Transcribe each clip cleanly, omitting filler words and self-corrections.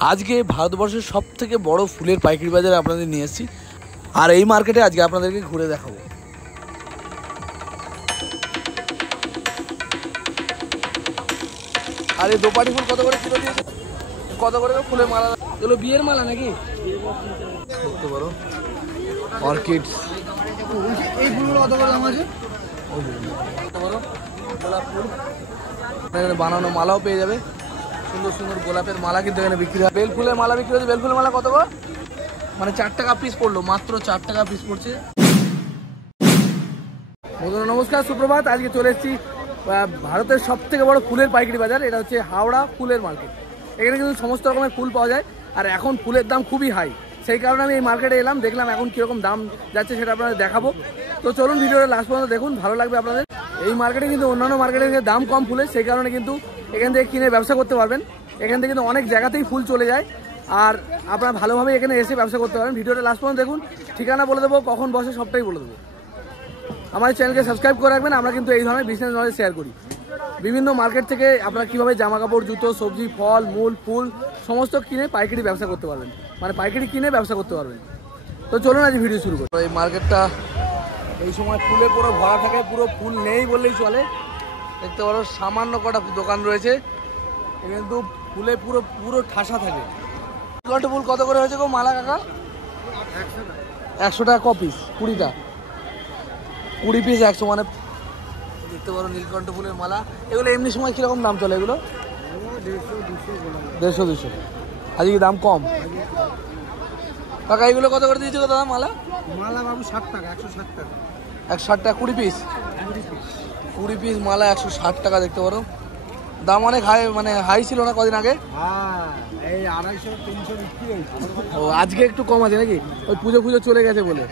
আজকে ভারতবর্ষের সবথেকে বড় ফুলের পাইকারি বাজারে আপনাদের নিয়ে এসেছি, আর এই মার্কেটে আজকে আপনাদেরকে ঘুরে দেখাবো। আর এই দোপাটি ফুল কত করে কিলো দিয়েছে? কত করে ফুলের মালা? এগুলো বিয়ের মালা নাকি? দেখতে পারো অর্কিডস। এই ফুলগুলো কত করে দাম আছে? গোলাপ ফুল এখানে বানানো মালাও পেয়ে যাবে। সুন্দর সুন্দর গোলাপের মালা কিন্তু এখানে বিক্রি হয়। বেল ফুলের মালা বিক্রি হচ্ছে। বেল ফুলের মালা কত গো? মানে 4 টাকা পিস পড়লো, মাত্র 4 টাকা পিস পড়ছে। বন্ধুরা নমস্কার, সুপ্রভাত। আজকে চলে এসেছি ভারতের সবথেকে বড় ফুলের পাইকারি বাজার। এটা হচ্ছে হাওড়া ফুলের মার্কেট। এখানে কিন্তু সমস্ত রকমের ফুল পাওয়া যায়, আর এখন ফুলের দাম খুবই হাই। সেই কারণে আমি এই মার্কেটে এলাম, দেখলাম এখন কীরকম দাম যাচ্ছে সেটা আপনাদের দেখাবো। তো চলুন ভিডিওটা লাস্ট পর্যন্ত দেখুন, ভালো লাগবে আপনাদের। এই মার্কেটে কিন্তু অন্যান্য মার্কেটের দাম কম ফুলের, সেই কারণে কিন্তু এখান থেকে কিনে ব্যবসা করতে পারবেন। এখান থেকে কিন্তু অনেক জায়গাতেই ফুল চলে যায়, আর আপনারা ভালোভাবে এখানে এসে ব্যবসা করতে পারেন। ভিডিওটা লাস্ট পর্যন্ত দেখুন, ঠিকানা বলে দেবো, কখন বসে সবটাই বলে দেবো। আমার চ্যানেলকে সাবস্ক্রাইব করে রাখবেন। আমরা কিন্তু এই ধরনের বিজনেস নলেজ শেয়ার করি। বিভিন্ন মার্কেট থেকে আপনারা কীভাবে জামা কাপড়, জুতো, সবজি, ফল, মূল, ফুল সমস্ত কিনে পাইকারি ব্যবসা করতে পারবেন, মানে পাইকারি কিনে ব্যবসা করতে পারবেন। তো চলুন আজ ভিডিও শুরু করি। এই মার্কেটটা এই সময় ফুলে পুরো ভরা থাকে, পুরো ফুল নেই বললেই চলে। দেখতে পারো সামান্য কটা দোকান রয়েছে, কিন্তু ফুলে পুরো পুরো ঠাসা থাকে। ফুল কত করে হয়েছে গো মালা কাকা? 100 টাকা কপিস, 20টা 20 পিস 100, মানে দেখতে পারো নীলকণ্ঠ ফুলের মালা। এগুলো এমনি সময় কিরকম দাম চলে? এগুলো 150-200। আজকে দাম কম কাকা। এগুলো কত করে দিয়েছে দাদা মালা? মালা বাবু 60 টাকা, 160 টাকা। 160 টাকা 20 পিস? 20 পিস মালা 160 টাকা। দেখতে পারো দাম অনেক হাই, মানে হাই ছিল না কদিন আগে? এই 250-300 বিক্রি হয়েছে। ও আজকে একটু কম আছে নাকি? ওই পুজো চলে গেছে বলে।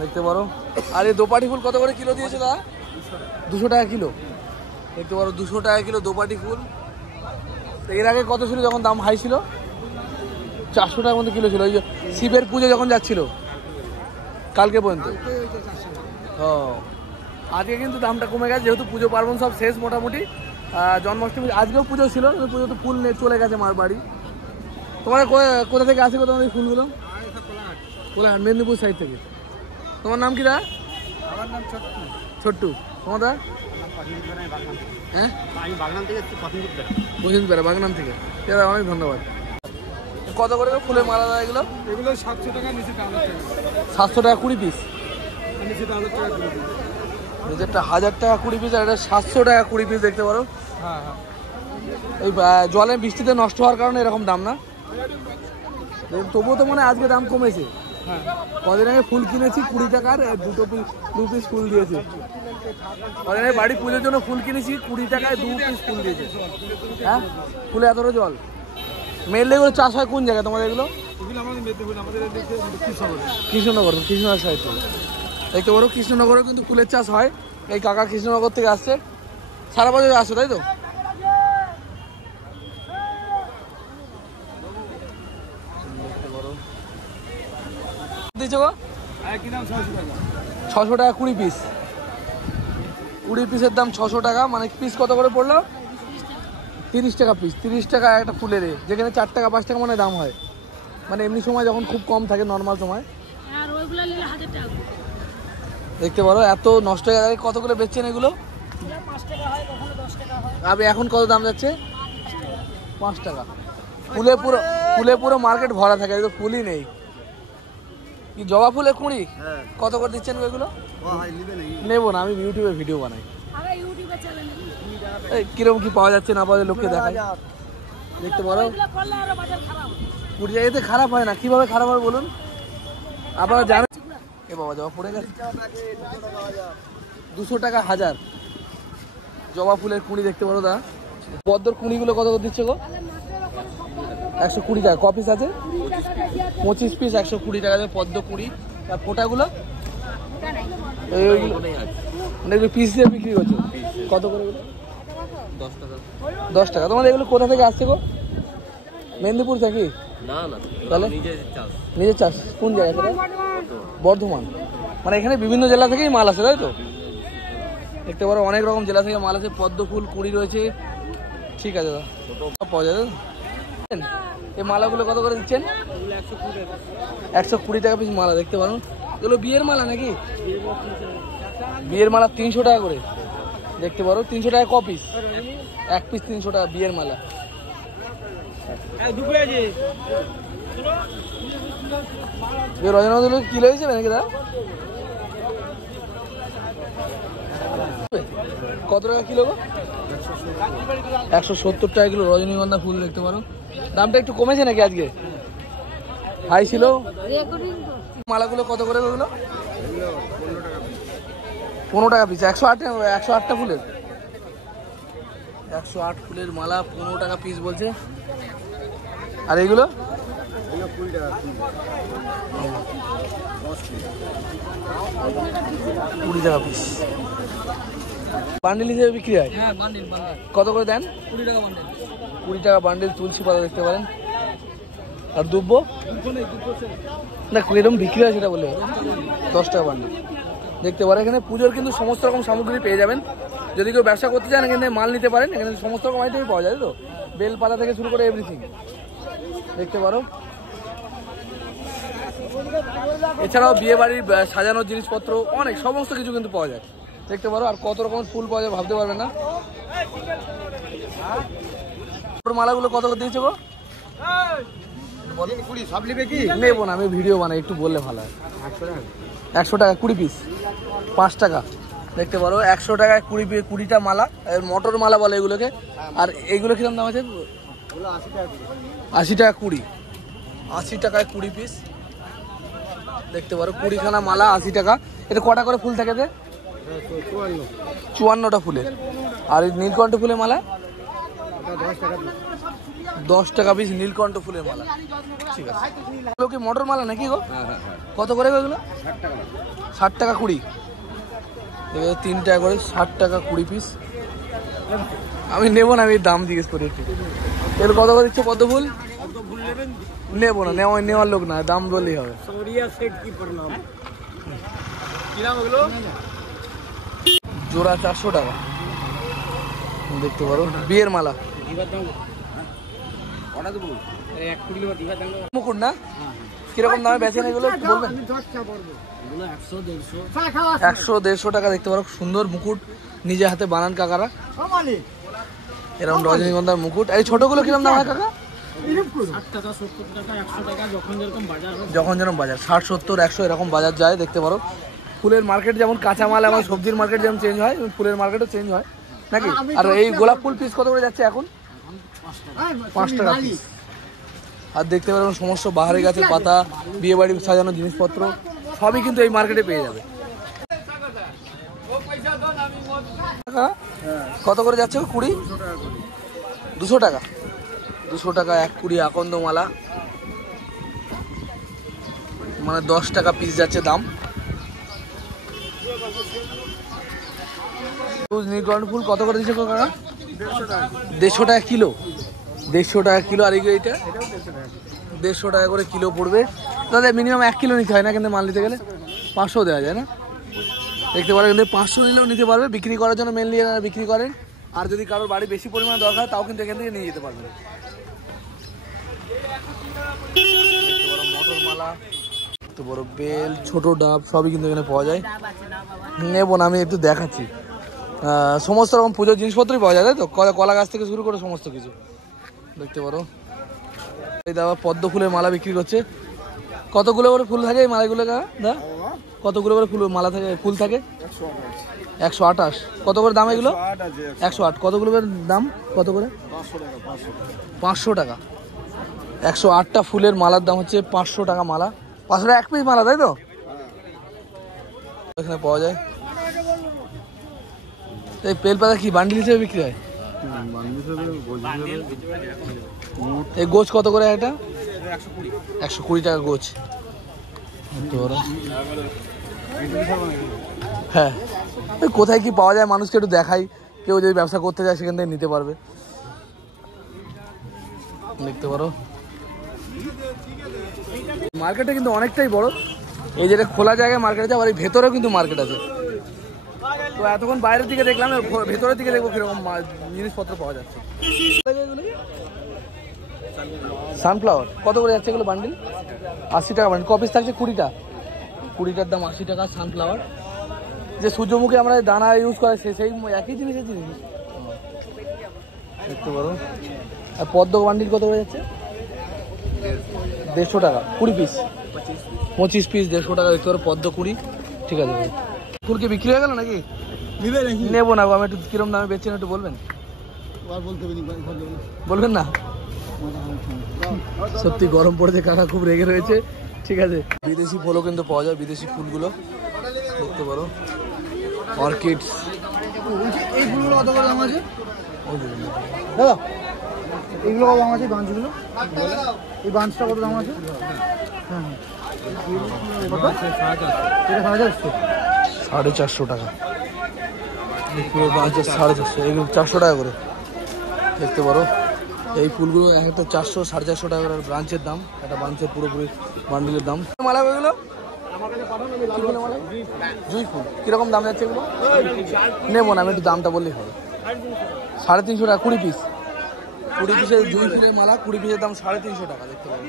দেখতে পারো। আর এই দোপাটি ফুল কত করে কিলো দিয়েছে দাদা? 200 টাকা কিলো। দেখতে পারো 200 টাকা কিলো দোপাটি ফুল। এর আগে কত ছিল যখন দাম হাই ছিল? 400 টাকার মতো কিলো ছিল। ওই যে শিবের পুজো যখন যাচ্ছিল কালকে পর্যন্ত। ও আজকে কিন্তু দামটা কমে গেছে, যেহেতু পুজো পার্বণ সব শেষ মোটামুটি। জন্মাষ্টমী আজকেও পুজো ছিল, কিন্তু পুজো তো ফুল চলে গেছে মার বাড়ি। তোমার কোথা থেকে আসে গো তোমাদের এই ফুলগুলো? কোলাঘাট, মেদিনীপুর সাইড থেকে। তোমার নাম কি দা? আমার নাম ছোট্টু। তোমার দা? হ্যাঁ, আমি বাগনান থেকে বসিন্দপাড়া, বাগনান থেকে। অনেক ধন্যবাদ। কত করে ফুলের মালা দেয় এগুলো? এগুলো 700 টাকা, নিচে 1000 টাকা। 700 টাকা 20 পিস, নিচে 1000 টাকা 20 পিস। নিচেরটা 1000 টাকা 20 পিস, আর এটা 700 টাকা 20 পিস। দেখতে পারো এই জলে বৃষ্টিতে নষ্ট হওয়ার কারণে এরকম দাম না। তবুও তো মনে হয় আজকে দাম কমেছে। কদিন আগে ফুল কিনেছি 20 টাকার, 2 পিস ফুল দিয়েছে। কদিন আগে বাড়ি পুজোর জন্য ফুল কিনেছি 20 টাকায় 2 পিস ফুল দিয়েছে। হ্যাঁ, ফুলে এতটা জল। মেনলি এগুলো চাষ হয় কোন জায়গায় তোমাদের? এগুলো কৃষ্ণনগর সাইড থেকে। দেখতে পারো কৃষ্ণনগরেও কিন্তু ফুলের চাষ হয়। এই কাকা কৃষ্ণনগর থেকে আসছে, সারা বছর আসছে, তাই তো? দিচ্ছ গো 600 টাকা 20 পিস। 20 পিসের দাম 600 টাকা, মানে পিস কত করে পড়লো? 30 টাকা পিস। 30 টাকা একটা ফুলের, যেখানে 4 টাকা 5 টাকা মানে দাম হয়, মানে এমনি সময় যখন খুব কম থাকে, নর্মাল সময়। দেখতে পারো এত নষ্ট হয়ে গেছে। কত করে বেচছেন এগুলো? 5 টাকা হয়, কখনো 10 টাকা হয়। আবে এখন কত দাম যাচ্ছে? 5 টাকা। ফুলে পুরো মার্কেট ভরা থাকে, এগুলো ফুলই নেই। কি জবা ফুলের কুঁড়ি? কত করে দিচ্ছেন এগুলো? নেবো না, আমি ইউটিউবে ভিডিও বানাই। কিরকম কি পাওয়া যাচ্ছে না পাওয়া যায় লোককে দেখায়। দেখতে পারো 20 জায়গাতে খারাপ হয় না। কিভাবে খারাপ হয় বলুন? আপনারা জানেন? এ বাবা, জবা পড়ে গেছে। 200 টাকা 1000 জবা ফুলের কুঁড়ি। দেখতে পারো দা। পদ্মর কুঁড়িগুলো কত করে দিচ্ছে গো? 120 টাকা। কপিস আছে 25 পিস, 120 টাকা পদ্ম কুঁড়ি। আর ফোটাগুলো পিস দিয়ে বিক্রি করছো? কত করে? 10 টাকা। তোমাদের এগুলো কোথা থেকে আসছে গো? মেদিনীপুর থেকে? তাহলে নিজের চাষ। কোন জায়গা থেকে? বর্ধমান। মানে এখানে বিভিন্ন জেলা থেকেই মাল আসে, তাই তো? দেখতে পারো অনেক রকম জেলা থেকে মাল আছে। পদ্ম ফুল কুঁড়ি রয়েছে। ঠিক আছে দাদা, পাওয়া যাবে। এই মালাগুলো কত করে দিচ্ছেন? 120 টাকা পিস মালা দেখতে পারুন। এগুলো বিয়ের মালা নাকি? বিয়ের মালা 300 টাকা করে দেখতে পারো। 300 টাকা ক পিস? এক পিস 300 টাকা বিয়ের মালা। রজনীগন্ধা কিলো হিসেবে নাকি দা? কত টাকা কিলো গো? 170 টাকা কিলো রজনীগন্ধা ফুল দেখতে পারো। দামটা একটু কমেছে নাকি আজকে? হাই ছিল। মালাগুলো কত করে ওগুলো? 15 টাকা পিস। 108টা ফুলের 108 ফুলের মালা 15 টাকা পিস বলছে। আর এইগুলো 20 টাকা পিস। বান্ডিল হিসেবে বিক্রি হয়? হ্যাঁ, বান্ডিল। কত করে দেন? 20 টাকা বান্ডিল। 20 টাকা বান্ডিল তুলসী পাতা দেখতে পারেন। আর দুব্বো না কিরকম বিক্রি হয় সেটা বলে? 10 টাকা বান্ডিল দেখতে পারেন। এখানে পুজোর কিন্তু সমস্ত রকম সামগ্রী পেয়ে যাবেন। যদি কেউ ব্যবসা করতে চান এখানে মাল নিতে পারেন। এখানে সমস্ত রকম আইটেমই পাওয়া যায়, তো বেল পাতা থেকে শুরু করে এভরিথিং দেখতে পারো। এছাড়াও বিয়ে বাড়ির সাজানোর জিনিসপত্র অনেক সমস্ত কিছু কিন্তু পাওয়া যায় দেখতে পারো। আর কত রকমের ফুল পাওয়া যায় ভাবতে পারবে না। মালাগুলো কত করে দিয়েছো গো? নেবো না, আমি ভিডিও বানাই, একটু বললে ভালো হয়। 100 টাকা 20 পিস 5 টাকা দেখতে পারো। 100 টাকায় 20টা মালা, মটর মালা বলে এগুলোকে। আর এইগুলো কিরকম দাম আছে? 80 টাকা 20। 80 টাকায় 20 পিস দেখতে পারো। 20খানা মালা 80 টাকা। এটা কটা করে ফুল থাকে? 54টা ফুলের। আর এই নীলকণ্ঠ ফুলের মালা 10 টাকা পিস নীলকণ্ঠ ফুলের মালা। ঠিক আছে। এগুলো কি মটর মালা নাকি গো? কত করে এগুলো? 60 টাকা 20। 3 টাকা করে 60 টাকা 20 পিস। আমি নেবো না, আমি দাম জিজ্ঞেস করি একটু। এগুলো কত করে দিচ্ছে পদ্ম ফুল? নেবো না, নেওয়ার লোক না, দাম বললেই হবে। জোড়া 400 টাকা দেখতে পারো। বিয়ের মালা মুকুট না কিরকম দামে বেচেন এগুলো বলবেন? 100-150 টাকা দেখতে পারো। সুন্দর মুকুট নিজে হাতে বানান কাকারা, এরকম রজনীগন্ধার মুকুট। এই ছোটগুলো কিরকম দাম হয় কাকা? 60 টাকা 70 টাকা 100 টাকা যখন যেরকম বাজার 60-70-100 এরকম বাজার যায় দেখতে পারো। ফুলের মার্কেট যেমন কাঁচামাল এবং সবজির মার্কেট যেমন চেঞ্জ হয়, ফুলের মার্কেটও চেঞ্জ হয় নাকি? আর এই গোলাপ ফুল পিস কত করে যাচ্ছে এখন? 5 টাকা পিস। আর দেখতে পারেন সমস্ত বাহারি গাছের পাতা, বিয়ে বাড়ি সাজানোর জিনিসপত্র সবই কিন্তু এই মার্কেটে পেয়ে যাবে। কত করে যাচ্ছে? 20 200 টাকা 200 টাকা 1 আকন্দ মালা, মানে 10 টাকা পিস যাচ্ছে দাম। নীলকণ্ঠ ফুল কত করে দিচ্ছে কাকা? 150 টাকা কিলো। 150 টাকা কিলো। আর এইটা 150 টাকা করে কিলো পড়বে দাদা। মিনিমাম 1 কিলো নিতে হয় না কিন্তু মাল নিতে গেলে? 500 দেওয়া যায় না দেখতে পারেন। কিন্তু 500 নিলেও নিতে পারবে, বিক্রি করার জন্য মেনলি এনারা বিক্রি করেন। আর যদি কারোর বাড়ি বেশি পরিমাণে দরকার তাও কিন্তু এখান থেকে নিয়ে যেতে পারবেন। মটর মালা, তো বড় বেল, ছোট ডাব সবই কিন্তু এখানে পাওয়া যায়। নেবো না, আমি একটু দেখাচ্ছি। সমস্ত রকম পুজোর জিনিসপত্রই পাওয়া যায়, তাই তো? কলা গাছ থেকে শুরু করে সমস্ত কিছু দেখতে পারো। এই দাদা পদ্ম ফুলের মালা বিক্রি করছে। কতগুলো করে ফুল থাকে এই মালাগুলো দা? কতগুলো করে ফুল মালা থাকে, ফুল থাকে? 128। কত করে দাম এগুলো? 108। কতগুলো করে দাম? কত করে? 500 টাকা। 108টা ফুলের মালার দাম হচ্ছে 500 টাকা মালা। 500 টাকা 1 পিস মালা, তাই তো? এখানে পাওয়া যায়। এই বেল পাতা কি বান্ডিল হিসেবে বিক্রি হয়? এই গোছ কত করে এটা? 120 টাকা গোছ। হ্যাঁ, কোথায় কি পাওয়া যায় মানুষকে একটু দেখাই, কেউ যদি ব্যবসা করতে চায় সেখান থেকে নিতে পারবে দেখতে পারো। মার্কেটটা কিন্তু অনেকটাই বড়। এই যেটা খোলা জায়গায় মার্কেট আছে, আবার এই ভেতরেও কিন্তু মার্কেট আছে। তো এতক্ষণ বাইরের দিকে দেখলাম, ভেতরের দিকে দেখবো কিরকম জিনিসপত্র পাওয়া যাচ্ছে। সানফ্লাওয়ার কত করে যাচ্ছে এগুলো বান্ডিল? 80 টাকা বান্ডিল। কপিস থাকছে 20টা, 20টার দাম 80 টাকা। সানফ্লাওয়ার যে সূর্যমুখী আমরা দানা ইউজ করে সেই একই জিনিসের জিনিস দেখতে পারো। আর পদ্ম বান্ডিল কত করে যাচ্ছে? 150 টাকা 20 পিস, 25 পিস 150 টাকা দেখতে পারো। পদ্ম 20। ঠিক আছে ভাই, ফুল কি বিক্রি হয়ে গেল নাকি? নেবো না, আমি একটু কিরম দামে বেচছেন একটু বলবেন? বলবেন না? সত্যি গরম পড়েছে, কাকা খুব রেগে রয়েছে। ঠিক আছে, বিদেশি ফুলও কিন্তু পাওয়া যায়, বিদেশি ফুলগুলো দেখতে পারো। অর্কিডস, এই ফুলগুলো কত করে দাম আছে দাদা? এগুলো কত দাম আছে? বাঞ্চগুলো, এই বাঞ্চটা কত দাম আছে? হ্যাঁ হ্যাঁ, কত? এটা 450 টাকা। পুরো বাঞ্চ 450, এগুলো 400 টাকা করে দেখতে পারো। এই ফুলগুলো এক একটা 400 450 টাকা করে ব্রাঞ্চের দাম, একটা ব্রাঞ্চের পুরোপুরি বান্ডিলের দাম। মালা এগুলো জুঁই ফুল কিরকম দাম যাচ্ছে এগুলো? নেবো না, আমি একটু দামটা বললেই হবে। 350 টাকা 20 পিস, 20 পিসের জুঁই ফুলের মালা, 20 পিসের দাম 350 টাকা দেখতে পাবো।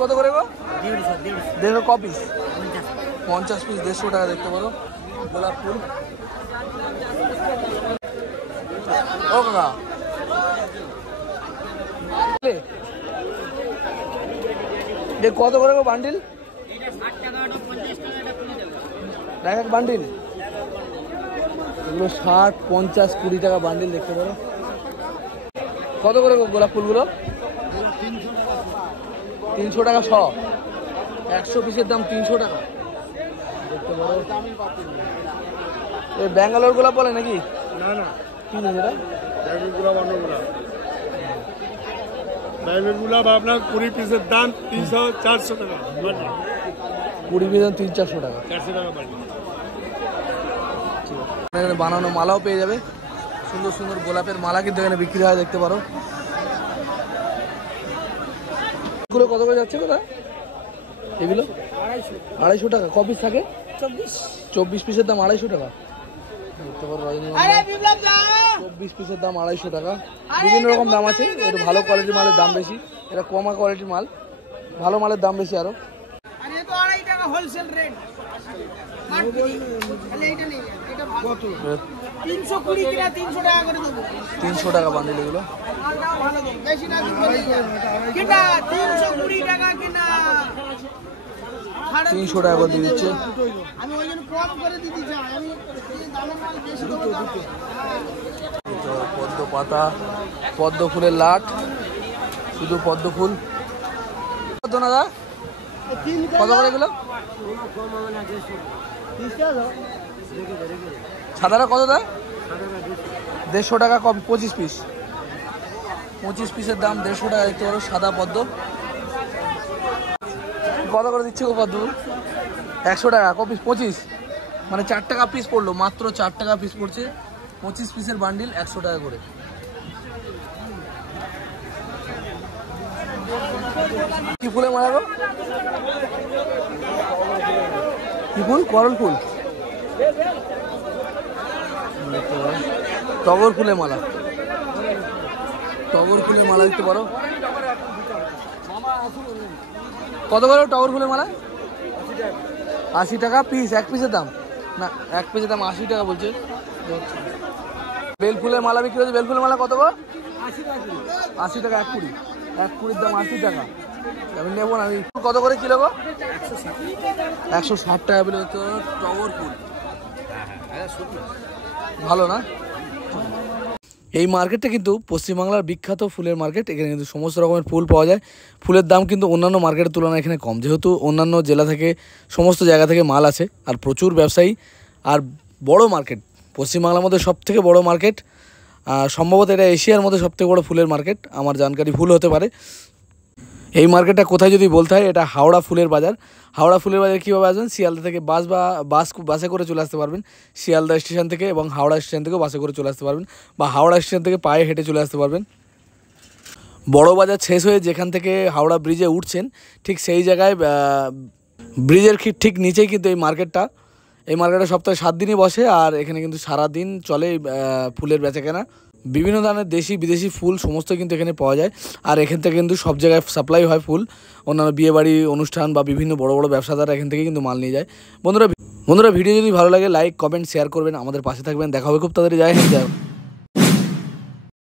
কত করে গো? 150 কপিস, 50 পিস 150 টাকা দেখতে পারো। গোলাপ ফুল ও কাকা কত করে গো বান্ডিল? এক এক বান্ডিল এগুলো 60 50 20 টাকা বান্ডিল দেখতে পারো। কত করে গো গোলাপ ফুলগুলো? 300 টাকা 100, 100 পিসের দাম 300 টাকা দেখতে পারো। এই ব্যাঙ্গালোর গোলাপ বলে নাকি? না না, কি না যেটা ডায়মন্ড গোলাপ আপনার 20 পিসের দাম 300-400 টাকা, 20 পিসের দাম 300-400 টাকা। 400 টাকা বাড়ি। এখানে বানানো মালাও পেয়ে যাবে, সুন্দর সুন্দর গোলাপের মালা কিন্তু এখানে বিক্রি হয় দেখতে পারো। এগুলো কত করে যাচ্ছে কোথা? এগুলো 250 টাকা। কপিস থাকে 24 পিসের দাম 250 টাকা দেখতে পারো। রজনীগন্ধা 24 পিসের দাম 250 টাকা। বিভিন্ন রকম দাম আছে, একটু ভালো কোয়ালিটির মালের দাম বেশি, এটা কমা কোয়ালিটির মাল, ভালো মালের দাম বেশি আরো। 300 টাকা বান্ডিল এগুলো। 300 টাকা করে দিয়ে দিচ্ছে। পদ্ম পাতা, পদ্ম ফুলের লাট, শুধু পদ্ম ফুল। কত দাদা? কত করে এগুলো? সাদারা কত দাদা? 150 টাকা কম, 25 পিস, 25 পিসের দাম 150 টাকা দেখতে পারো। সাদা পদ্ম কত করে দিচ্ছে গো পদ্ম? 100 টাকা কপিস, 25 মানে 4 টাকা পিস পড়লো, মাত্র 4 টাকা পিস পড়ছে। 25 পিসের বান্ডিল 100 টাকা করে। কি ফুলে মারা গো? কি ফুল? করল ফুল, টগর ফুলের মালা, টগর ফুলের মালা দেখতে পারো। কত করে টগর ফুলের মালা? 80 টাকা পিস, এক পিসের দাম না, এক পিসের দাম 80 টাকা বলছে। বেল ফুলের মালা বিক্রি হচ্ছে, বেল ফুলের মালা কত গো? 80 টাকা, 1 কুড়ি, 1 কুড়ির দাম 80 টাকা। আমি নেবো না। আমি কত করে কিলো গো? 160 টাকা বলে তো টগর ফুল, ভালো না? এই মার্কেটটা কিন্তু পশ্চিমবাংলার বিখ্যাত ফুলের মার্কেট। এখানে কিন্তু সমস্ত রকমের ফুল পাওয়া যায়। ফুলের দাম কিন্তু অন্যান্য মার্কেটের তুলনায় এখানে কম, যেহেতু অন্যান্য জেলা থেকে সমস্ত জায়গা থেকে মাল আসে আর প্রচুর ব্যবসায়ী আর বড় মার্কেট। পশ্চিমবাংলার মধ্যে সবথেকে বড় মার্কেট, সম্ভবত এটা এশিয়ার মধ্যে সবথেকে বড় ফুলের মার্কেট, আমার জানকারি ভুল হতে পারে। এই মার্কেটটা কোথায় যদি বলতে হয়, এটা হাওড়া ফুলের বাজার। হাওড়া ফুলের বাজার কীভাবে আসবেন? শিয়ালদা থেকে বাসে করে চলে আসতে পারবেন শিয়ালদা স্টেশন থেকে, এবং হাওড়া স্টেশন থেকেও বাসে করে চলে আসতে পারবেন, বা হাওড়া স্টেশন থেকে পায়ে হেঁটে চলে আসতে পারবেন। বড় বাজার শেষ হয়ে যেখান থেকে হাওড়া ব্রিজে উঠছেন, ঠিক সেই জায়গায় ব্রিজের ঠিক নিচেই কিন্তু এই মার্কেটটা। এই মার্কেটটা সপ্তাহে 7 দিনই বসে, আর এখানে কিন্তু সারাদিন চলে ফুলের বেচাকেনা। বিভিন্ন ধরনের দেশি বিদেশি ফুল সমস্ত কিন্তু এখানে পাওয়া যায়। আর এখান থেকে কিন্তু সব জায়গায় সাপ্লাই হয় ফুল, অন্যান্য বিয়েবাড়ি অনুষ্ঠান বা বিভিন্ন বড় বড় ব্যবসাদাররা এখান থেকে কিন্তু মাল নিয়ে যায়। বন্ধুরা ভিডিও যদি ভালো লাগে লাইক কমেন্ট শেয়ার করবেন, আমাদের পাশে থাকবেন। দেখা হবে খুব তাড়াতাড়ি। জয় হিন্দ।